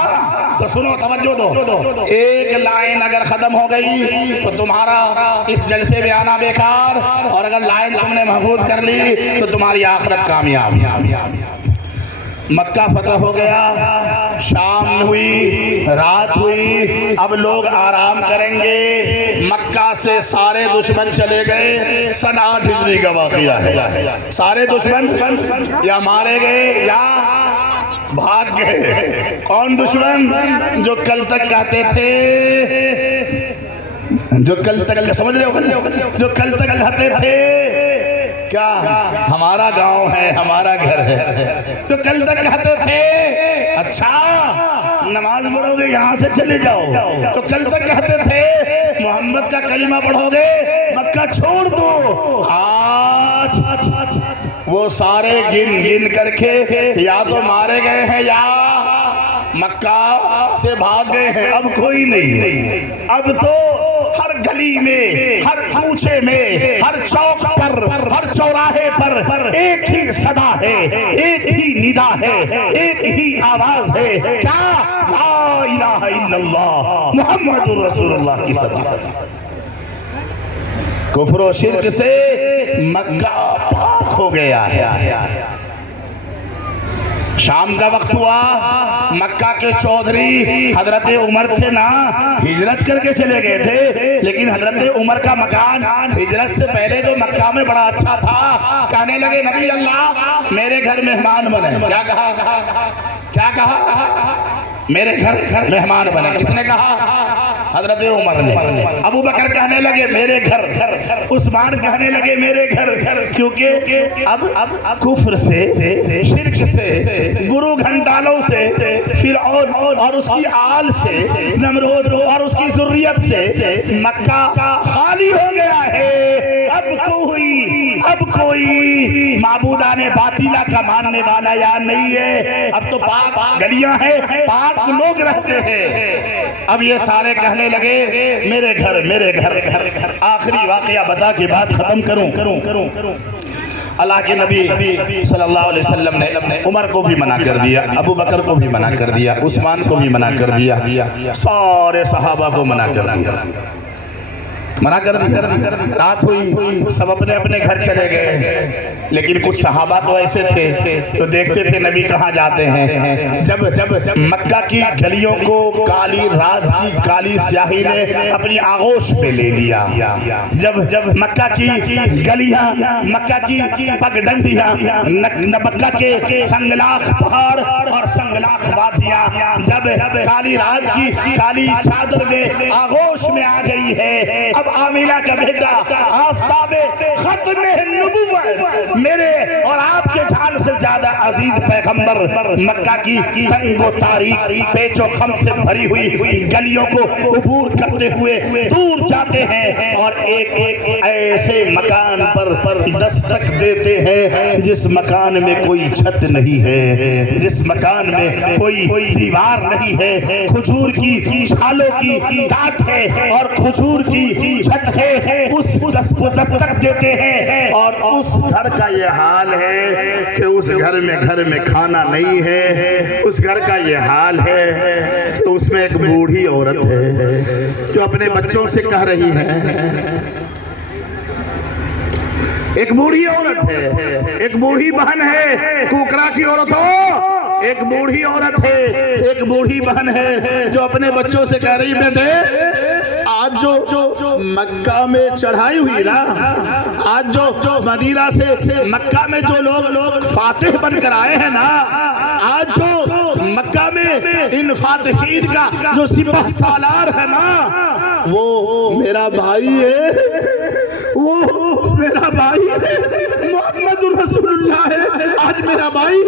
تو سنو توجہ دو. ایک لائن اگر ختم ہو گئی تو تمہارا اس جلسے میں آنا بیکار، اور اگر لائن تم نے محفوظ کر لی تو تمہاری آخرت کامیاب. مکہ فتح ہو گیا، شام ہوئی، رات ہوئی، اب لوگ آرام کریں گے. مکہ سے سارے دشمن چلے گئے. سن 8 ہجری کا واقعہ ہے. سارے دشمن یا مارے گئے یا بھاگ گئے. کون دشمن؟ جو کل تک کہتے تھے، جو کل تک سمجھ رہے ہو، جو کل تک کہتے تھے کیا ہمارا گاؤں ہے، ہمارا گھر ہے، تو کل تک کہتے تھے اچھا نماز پڑھو گے یہاں سے چلے جاؤ، تو کل تک کہتے تھے محمد کا کلمہ پڑھو گے مکہ چھوڑ دو. آج وہ سارے گن گن کر کے یا تو مارے گئے ہیں یا مکہ سے بھاگ گئے ہیں، اب کوئی نہیں ہے۔ اب تو ہر گلی میں، ہر کوچے میں، ہر چوک پر، ہر چوراہے پر ایک ہی صدا ہے، ایک ہی ندا ہے، ایک ہی آواز ہے، کیا؟ لا الہ الا اللہ محمد رسول اللہ کی صدا۔ کفر و شرک سے مکہ پاک ہو گیا ہے۔ شام کا وقت ہوا، مکہ کے چودھری حضرت عمر تھے نا، ہجرت کر کے چلے گئے تھے، لیکن حضرت عمر کا مکان ہجرت سے پہلے جو مکہ میں بڑا اچھا تھا، کہنے لگے نبی اللہ میرے گھر مہمان بنے۔ کیا کہا؟ کیا کہا؟ میرے گھر مہمان بنے۔ کس نے کہا؟ حضرت عمر نے۔ ابو بکر کہنے لگے میرے گھر، عثمان کہنے لگے میرے گھر، کیونکہ اب کفر سے، شرک سے، گرو گھنٹالوں سے، فرعون اور اس کی آل سے، نمرود اور اس کی ذریت سے مکہ خالی ہو گیا ہے۔ اب کوئی معبودان باطلہ کا ماننے والا یا نہیں ہے، اب تو پاک گلیاں ہیں، پاک لوگ رہتے ہیں۔ اب یہ سارے کہنے لگے میرے گھر میرے گھر۔ آخری واقعہ بتا کے بات ختم کروں۔ اللہ کے نبی صلی اللہ علیہ وسلم نے عمر کو بھی منع کر دیا، ابو بکر کو بھی منع کر دیا، عثمان کو بھی منع کر دیا، سارے صحابہ کو منع کر دیا، منع کر دیا۔ رات ہوئی، سب اپنے اپنے گھر چلے گئے، لیکن کچھ صحابہ تو ایسے تھے تو دیکھتے تھے نبی کہاں جاتے ہیں۔ جب مکہ کی گلیوں کو کالی رات کی کالی سیاہی نے اپنی آغوش پہ لے لیا، جب مکہ کی گلیاں، مکہ کی پگڈنڈیاں، مکہ کے سنگلاخ پہاڑ اور سنگلاخ وادیاں جب کالی رات کی کالی چادر میں آغوش میں آ گئی ہے، اب آمینہ کا بیٹا آفتاب ختم نبوت میرے اور آپ کے جان سے زیادہ عزیز پیغمبر مکہ کی تنگ و تاریک پیچ و خم سے بھری ہوئی گلیوں کو عبور کرتے ہوئے دور جاتے ہیں اور ایک ایسے مکان پر دستک دیتے ہیں جس مکان میں کوئی چھت نہیں ہے، جس مکان میں کوئی دیوار نہیں ہے، کھجور کی چھالوں کی ڈاٹ ہے اور کھجور کی چھت ہے، اس کو دستک دیتے ہیں اور اس گھر کا یہ حال ہے کہ اس گھر میں کھانا نہیں ہے، اس گھر کا یہ حال ہے کہ اس میں ایک بوڑھی عورت ہے جو اپنے بچوں سے کہہ رہی ہے، ایک بوڑھی عورت ہے، ایک بوڑھی بہن ہے، کوکرا کی عورت ہو، ایک بوڑھی عورت ہے، ایک بوڑھی بہن ہے جو اپنے بچوں سے کہہ رہی بیٹے آج جو مکہ میں چڑھائی ہوئی نا، آج جو مدینہ سے مکہ میں جو لوگ فاتح بن کر آئے ہیں نا، آج جو مکہ میں ان فاتحین کا جو سپہ سالار ہے نا، وہ میرا بھائی ہے، وہ میرا بھائی ہے، محمد رسول اللہ ہے، آج میرا بھائی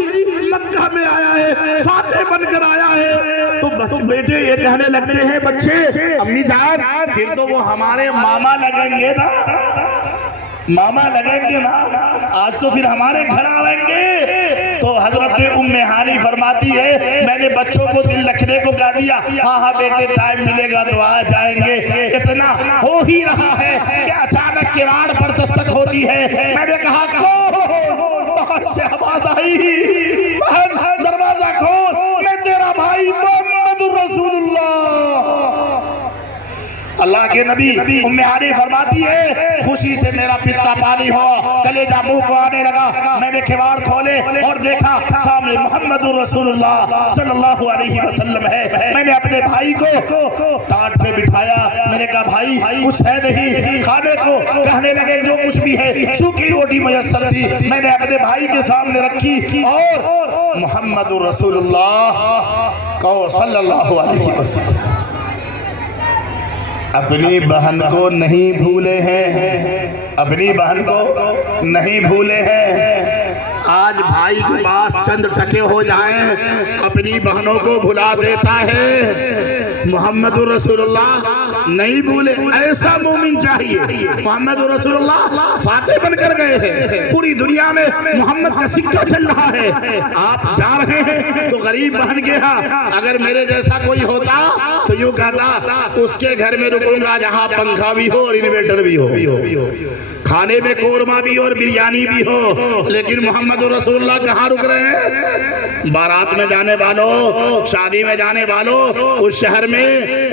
مکہ میں آیا ہے، فاتح بن کر آیا ہے۔ تو بیٹے یہ کہنے لگتے ہیں بچے امی جان پھر تو وہ ہمارے ماما لگیں گے نا، ماما لگیں گے نا، آج تو پھر ہمارے گھر آئیں گے۔ تو حضرت ام ہانی فرماتی ہے میں نے بچوں کو دل رکھنے کو کہہ دیا، ہاں بیٹے ٹائم ملے گا تو آ جائیں گے۔ اتنا ہو ہی رہا ہے کہ اچانک کیواڑ پر دستک ہوتی ہے، میں نے کہا باہر سے آواز آئی بہن دروازہ کھول، میں تیرا بھائی محمد رسول اللہ کے نبی۔ ام ہانی فرماتی ہے خوشی سے میرا پتا پانی ہو، کلیجہ منہ کو آنے لگا، میں نے کھوار کھولے اور دیکھا سامنے محمد رسول اللہ صلی اللہ علیہ وسلم ہے۔ میں نے اپنے بھائی کو ٹانٹ پہ بٹھایا، میں نے کہا بھائی کچھ ہے نہیں کھانے کو؟ کہنے لگے جو کچھ بھی ہے، سوکھی روٹی میسر تھی، میں نے اپنے بھائی کے سامنے رکھی اور محمد رسول اللہ کو صلی اللہ علیہ وسلم اپنی بہن کو نہیں بھولے ہیں، اپنی بہن کو نہیں بھولے ہیں۔ آج بھائی کے پاس چند ٹکے ہو جائیں اپنی بہنوں کو بھلا دیتا ہے۔ محمد رسول اللہ نہیں بھولے، ایسا مومن چاہیے۔ محمد رسول اللہ فاتح بن کر گئے ہیں، پوری دنیا میں محمد کا سکہ چل رہا ہے، آپ جا رہے ہیں تو غریب بن گیا۔ اگر میرے جیسا کوئی ہوتا تو یوں کہتا اس کے گھر میں رکوں گا جہاں پنکھا بھی ہو اور انویٹر بھی ہو، کھانے میں قورمہ بھی اور بریانی بھی ہو۔ لیکن محمد رسول اللہ کہاں رک رہے ہیں؟ بارات میں جانے والوں، شادی میں جانے والوں، اس شہر میں،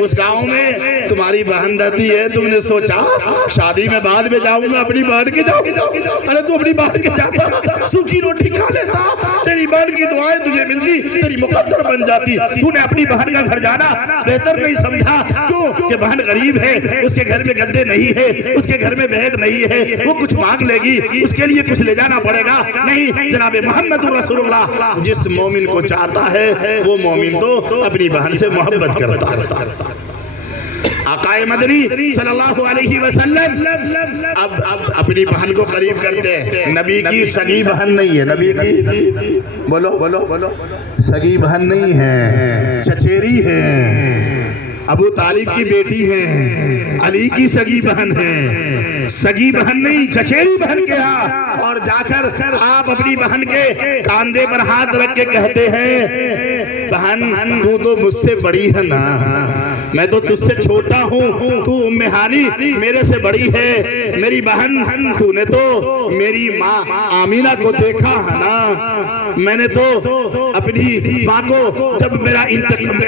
اس گاؤں میں تمہاری بہن رہتی ہے، تم نے سوچا شادی میں بعد میں جاؤں گا، اپنی بہن کے جاؤں گا؟ ارے تو اپنی بہن کے جاتا، سوکھی روٹی کھا لیتا، تیری بہن کی دعائیں تجھے ملتی، تیری مقدر بن جاتی۔ تو نے اپنی بہن کا گھر جانا بہتر نہیں سمجھا، کیوں کہ بہن غریب ہے، اس کے گھر میں گدے نہیں ہے، اس کے گھر میں بیڈ نہیں ہے، وہ کچھ مانگ لے گی، اس کے لیے کچھ لے جانا پڑے گا۔ نہیں، جناب محمد رسول اللہ جس مومن کو چاہتا ہے وہ مومن تو اپنی بہن سے محبت کرتا ہے۔ آقا مدنی صلی اللہ علیہ وسلم اب اپنی بہن کو قریب کرتے ہیں۔ نبی کی سگی بہن نہیں ہے، نبی کی بولو سگی بہن نہیں ہے، چچیری ہے، ابو طالب کی بیٹی ہے، علی کی سگی بہن ہے، سگی بہن نہیں چچیری بہن کے ہاں، اور جا کر آپ اپنی بہن کے کاندھے پر ہاتھ رکھ کے کہتے ہیں بہن تو تو مجھ سے بڑی ہے نا، میں تو تجھ سے چھوٹا ہوں، تو ام ہانی میرے سے بڑی ہے، میری بہن تو نے تو میری ماں آمینہ کو دیکھا ہے نا، میں نے تو اپنی ماں کو جب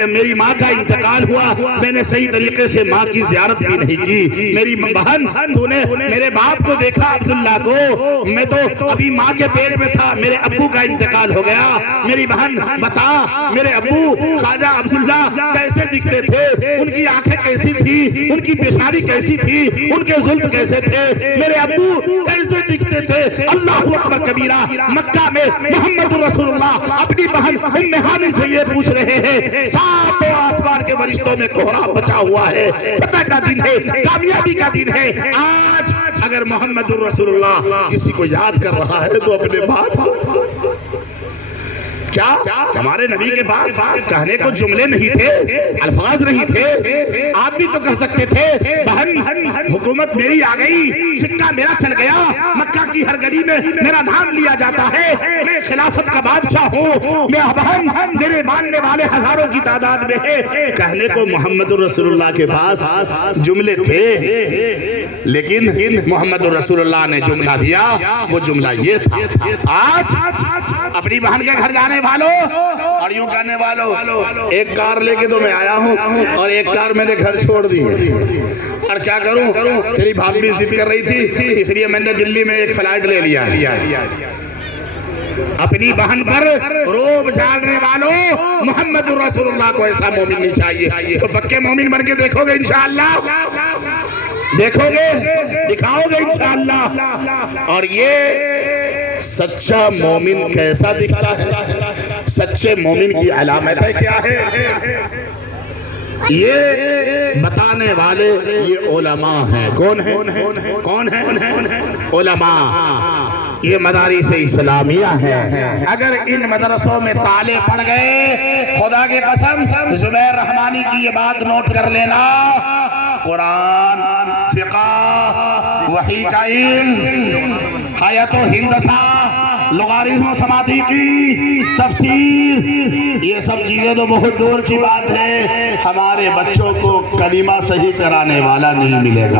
میری ماں کا انتقال ہوا میں نے صحیح طریقے سے ماں کی زیارت بھی نہیں کی، میری بہن تو نے میرے باپ کو دیکھا عبداللہ کو، میں تو ابھی ماں کے پیٹ میں تھا، میرے ابو کا انتقال ہو گیا، میری بہن بتا میرے ابو خواجہ عبداللہ کیسے دکھتے تھے، ان کی آنکھیں کیسی تھی، ان کی پیشانی کیسی تھی، ان کے زلف کیسے تھے، میرے ابو کیسے دکھتے تھے؟ اللہ اکبر کبیرہ۔ مکہ میں محمد رسول اللہ اپنی بہن ام ہانی سے یہ پوچھ رہے ہیں، ساتوں آسمان کے فرشتوں میں کوہرام بچا ہوا ہے، فتح کا دن ہے، کامیابی کا دن ہے۔ آج اگر محمد رسول اللہ کسی کو یاد کر رہا ہے تو اپنے باپ کیا ہمارے نبی کے پاس کہنے کو جملے نہیں تھے، الفاظ نہیں تھے، آپ بھی تو کہہ سکتے تھے بہن حکومت میری آ گئی، سکہ میرا چل گیا، مکہ کی ہر گلی میں میرا نام لیا جاتا ہے، میں خلافت کا بادشاہ ہوں، میں بہن میرے ماننے والے ہزاروں کی تعداد میں ہے۔ کہنے کو محمد رسول اللہ کے پاس جملے تھے، لیکن محمد رسول اللہ نے جملہ دیا، وہ جملہ یہ تھا۔ آج اپنی بہن کے گھر جانے والوں اور یوں کہنے والوں، ایک کار لے کے تو میں آیا ہوں اور ایک کار میں نے گھر چھوڑ دی ہے، اور کیا کروں، تیری بھابھی ضد کر رہی تھی اس لیے میں نے دلی میں ایک فلائٹ لے لیا۔ اپنی بہن پر روب جھاڑنے والوں، محمد رسول اللہ کو ایسا مومن نہیں چاہیے، تو پکے مومن بن کے دیکھو گے انشاءاللہ، دیکھو گے، دکھاؤ گے انشاءاللہ۔ اور یہ سچا مومن کیسا دکھتا ہے، سچے مومن کی علامتیں کیا ہے، یہ بتانے والے یہ علماء ہیں۔ کون ہیں؟ کون ہیں؟ علماء۔ یہ مدارس اسلامیہ ہیں، اگر ان مدرسوں میں تالے پڑ گئے، خدا کی قسم زبیر رحمانی کی یہ بات نوٹ کر لینا، قرآن، فقہ، وحی کا علم، حیات و ہندسہ، لغارزم و سماعتی کی تفسیر، یہ سب چیزیں تو بہت دور کی بات ہے، ہمارے بچوں کو کلمہ صحیح کرانے والا نہیں ملے گا،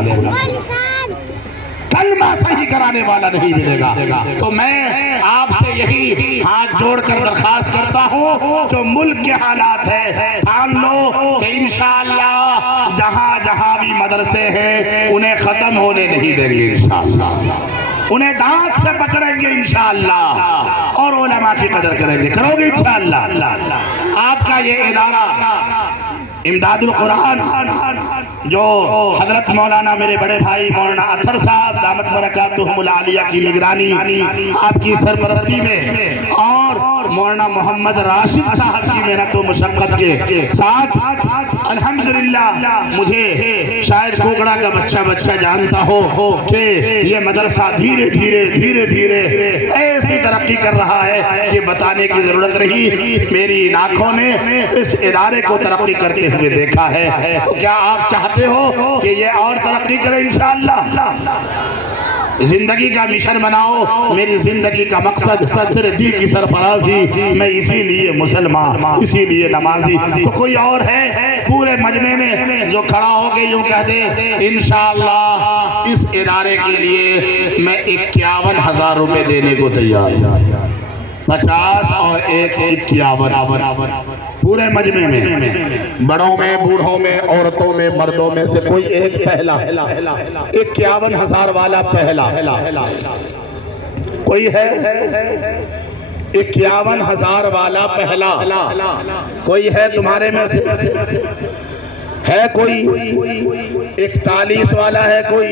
کلمہ صحیح کرانے والا نہیں ملے گا۔ تو میں آپ سے یہی ہاتھ جوڑ کر درخواست کرتا ہوں، جو ملک کے حالات ہیں جان لو کہ انشاءاللہ جہاں جہاں بھی مدرسے ہیں انہیں ختم ہونے نہیں دیں گے انشاءاللہ، انہیں دانت سے پکڑیں گے انشاءاللہ، اور علماء کی قدر کریں گے، کرو گے انشاءاللہ۔ آپ کا یہ ادارہ امداد القرآن جو حضرت مولانا میرے بڑے بھائی مولانا اطہر صاحب دامت برکاتہم العالیہ کی نگرانی، آپ کی سرپرستی میں اور مولانا محمد راشد صاحب کی محنت و مشقت کے ساتھ الحمدللہ مجھے شاید کوکڑا کا بچہ جانتا ہو کہ یہ مدرسہ دھیرے دھیرے ایسی ترقی کر رہا ہے کہ بتانے کی ضرورت رہی. میری آنکھوں نے اس ادارے کو ترقی کرتے ہوئے دیکھا ہے. تو کیا آپ چاہتے ہو کہ یہ اور ترقی کرے؟ انشاءاللہ زندگی کا مشن بناؤ. میری زندگی کا مقصد تیرے دی کی سرفرازی. میں اسی لیے مسلمان، اسی لیے نمازی. تو کوئی اور ہے پورے مجمع میں جو کھڑا ہو کے یوں کہہ دے انشاءاللہ اس ادارے کے لیے میں 51,000 روپے دینے کو تیار ہوں؟ 50 اور 51 پورے مجمع میں، بڑوں میں، بوڑھوں میں، عورتوں میں، مردوں میں سے کوئی ایک پہلا 51,000 والا پہلا کوئی ہے؟ 51,000 والا پہلا کوئی ہے تمہارے میں سے؟ ہے کوئی 41 والا؟ ہے کوئی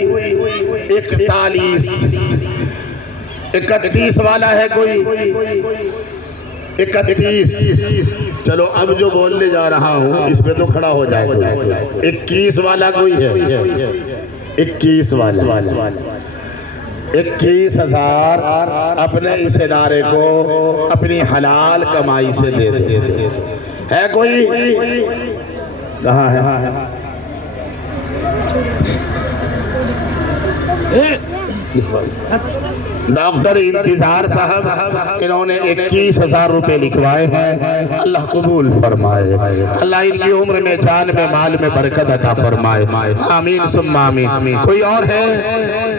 31 والا؟ ہے کوئی 31؟ چلو اب جو بولنے جا رہا ہوں اس پہ تو کھڑا ہو جائے. 21 والا کوئی ہے؟ 21 والا 21,000 اپنے اس ادارے کو اپنی حلال کمائی سے دے دے. ہے کوئی؟ کہاں ہے؟ ڈاکٹر انتظار صاحب انہوں نے 21,000 روپے لکھوائے ہیں. اللہ قبول فرمائے. اللہ ان کی عمر میں، جان میں، مال میں برکت عطا فرمائے. آمین ثم آمین. کوئی اور ہے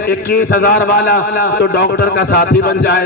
21,000 والا تو ڈاکٹر کا ساتھی بن جائے.